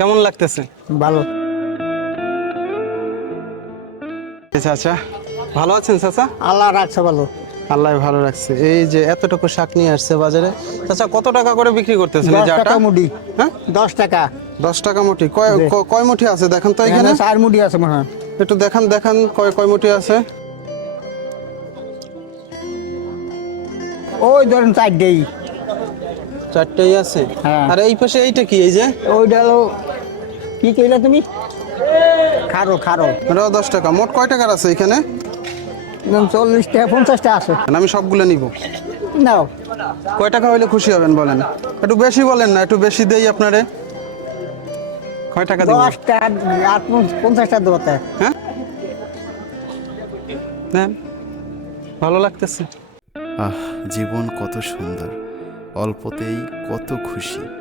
কেমন লাগতেছে? ভালো। চাচা ভালো আছেন চাচা? আল্লাহ রাখছে ভালো। আল্লাহ ভালো রাখছে। এই যে এতটুকু শাক নিয়ে আসছে বাজারে চাচা কত টাকা করে বিক্রি করতেছেন এই দশ টাকা মুড়ি হ্যাঁ? দশ টাকা। দশ টাকা মুঠি কয় কয় মুঠি আছে? দেখেন তো এখানে। চার মুড়ি আছে মনে হয়। একটু দেখান দেখান কয় কয় মুঠি আছে। ওই ধরেন চারটেই চারটেই আছে। হ্যাঁ। আর এই পাশে এইটা কি এই যে? ওইটা হলো কি কইলা তুমি? খারো খারো। এটাও দশ টাকা মোট কয় টাকার আছে এখানে? চল্লিশ টাকা পঞ্চাশটা আছে। আমি সবগুলো নিব। নাও। কয় টাকা হইলে খুশি হবেন বলেন? একটু বেশি বলেন না একটু বেশি দেই আপনারে। কয় টাকা দিব? দশটা আট পঞ্চাশটা দেবো হ্যাঁ? নেন। ভালো লাগতেছে। আহ জীবন কত সুন্দর। অল্পতেই কত খুশি।